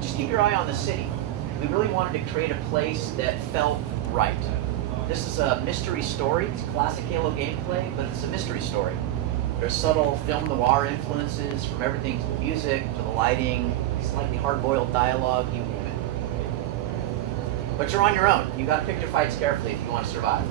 Just keep your eye on the city. We really wanted to create a place that felt right. This is a mystery story. It's classic Halo gameplay, but it's a mystery story. There's subtle film noir influences from everything to the music, to the lighting, slightly hard-boiled dialogue, you name it. But you're on your own. You've got to pick your fights carefully if you want to survive.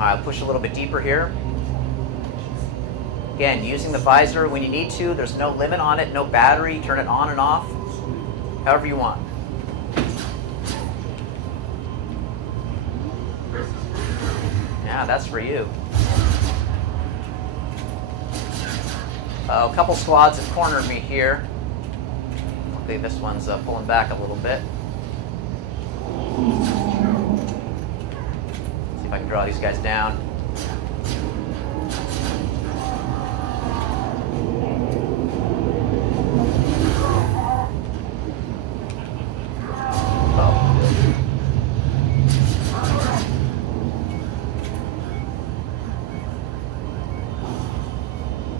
I'll push a little bit deeper here. Again, using the visor when you need to. There's no limit on it, no battery. Turn it on and off, however you want. Yeah, that's for you. A couple squads have cornered me here. Hopefully this one's pulling back a little bit. See if I can draw these guys down.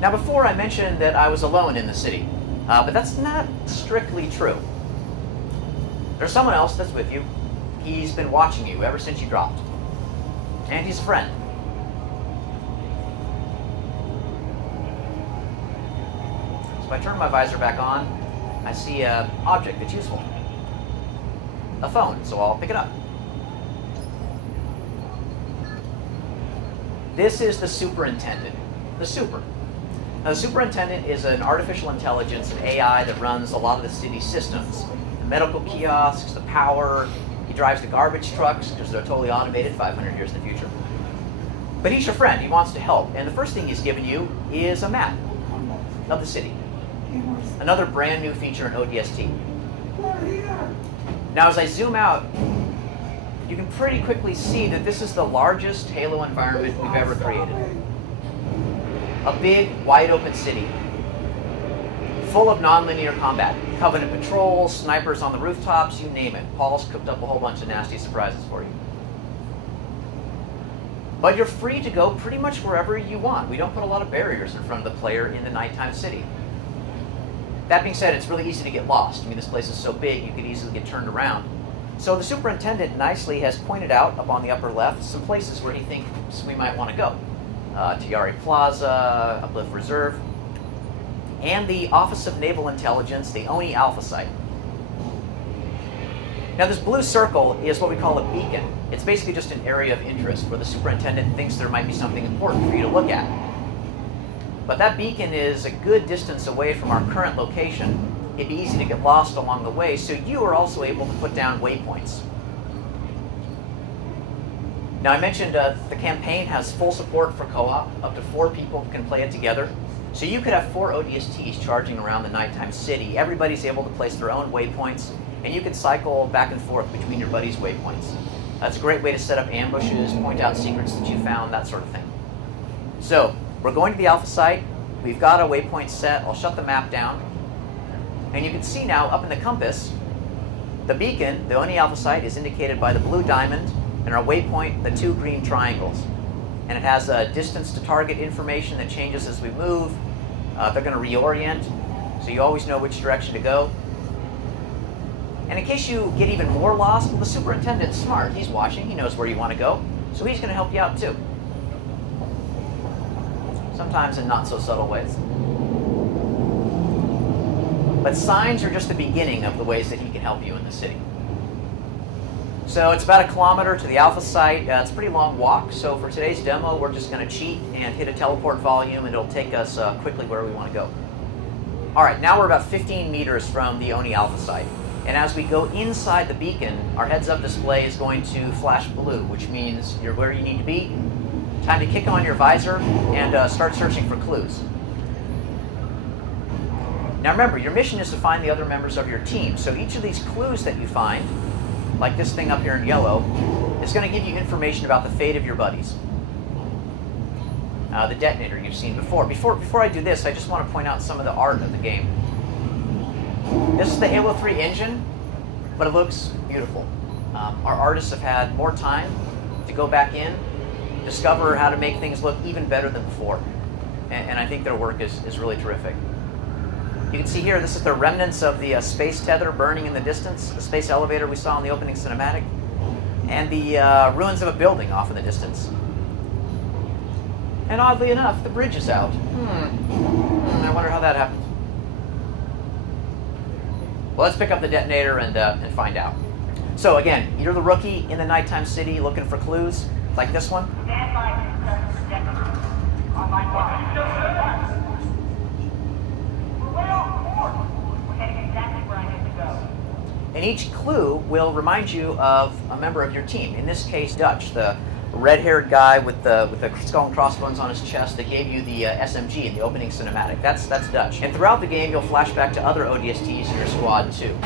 Now before I mentioned that I was alone in the city, but that's not strictly true. There's someone else that's with you. He's been watching you ever since you dropped. And he's a friend. So if I turn my visor back on, I see an object that's useful. A phone, so I'll pick it up. This is the superintendent. The super. Now, the superintendent is an artificial intelligence, an AI that runs a lot of the city's systems. The medical kiosks, the power. He drives the garbage trucks because they're totally automated 500 years in the future. But he's your friend. He wants to help. And the first thing he's given you is a map of the city. Another brand new feature in ODST. Now, as I zoom out, you can pretty quickly see that this is the largest Halo environment we've ever created. A big, wide-open city, full of non-linear combat. Covenant patrols, snipers on the rooftops, you name it. Paul's cooked up a whole bunch of nasty surprises for you. But you're free to go pretty much wherever you want. We don't put a lot of barriers in front of the player in the nighttime city. That being said, it's really easy to get lost. I mean, this place is so big, you could easily get turned around. So the superintendent nicely has pointed out up on the upper left some places where he thinks we might want to go. Tiari Plaza, Uplift Reserve, and the Office of Naval Intelligence, the ONI Alpha Site. Now this blue circle is what we call a beacon. It's basically just an area of interest where the superintendent thinks there might be something important for you to look at. But that beacon is a good distance away from our current location. It'd be easy to get lost along the way, so you are also able to put down waypoints. Now I mentioned the campaign has full support for co-op. Up to 4 people can play it together. So you could have 4 ODSTs charging around the nighttime city. Everybody's able to place their own waypoints, and you can cycle back and forth between your buddies' waypoints. That's a great way to set up ambushes, point out secrets that you found, that sort of thing. So we're going to the Alpha Site. We've got a waypoint set. I'll shut the map down. And you can see now up in the compass, the beacon, the ONI Alpha Site, is indicated by the blue diamond, and our waypoint, the 2 green triangles. And it has a distance to target information that changes as we move. They're going to reorient, so you always know which direction to go. And in case you get even more lost, well, the superintendent's smart. He's watching, he knows where you want to go, so he's going to help you out too. Sometimes in not so subtle ways. But signs are just the beginning of the ways that he can help you in the city. So it's about 1 kilometer to the Alpha Site. It's a pretty long walk, so for today's demo, we're just going to cheat and hit a teleport volume, and it'll take us quickly where we want to go. All right, now we're about 15 meters from the ONI Alpha Site. And as we go inside the beacon, our heads-up display is going to flash blue, which means you're where you need to be. Time to kick on your visor and start searching for clues. Now remember, your mission is to find the other members of your team, so each of these clues that you find, like this thing up here in yellow, is going to give you information about the fate of your buddies. The detonator you've seen before. Before I do this, I just want to point out some of the art of the game. This is the Halo 3 engine, but it looks beautiful. Our artists have had more time to go back in, discover how to make things look even better than before. And I think their work is really terrific. You can see here, this is the remnants of the space tether burning in the distance, the space elevator we saw in the opening cinematic, and the ruins of a building off in the distance. And oddly enough, the bridge is out. I wonder how that happened. Well, let's pick up the detonator and find out. So again, you're the rookie in the nighttime city looking for clues, like this one. Stand by to press the detonator. On my mark. We're way off course. We're heading exactly where I need to go. And each clue will remind you of a member of your team. In this case, Dutch, the red-haired guy with the skull and crossbones on his chest that gave you the SMG in the opening cinematic. That's Dutch. And throughout the game, you'll flash back to other ODSTs in your squad too.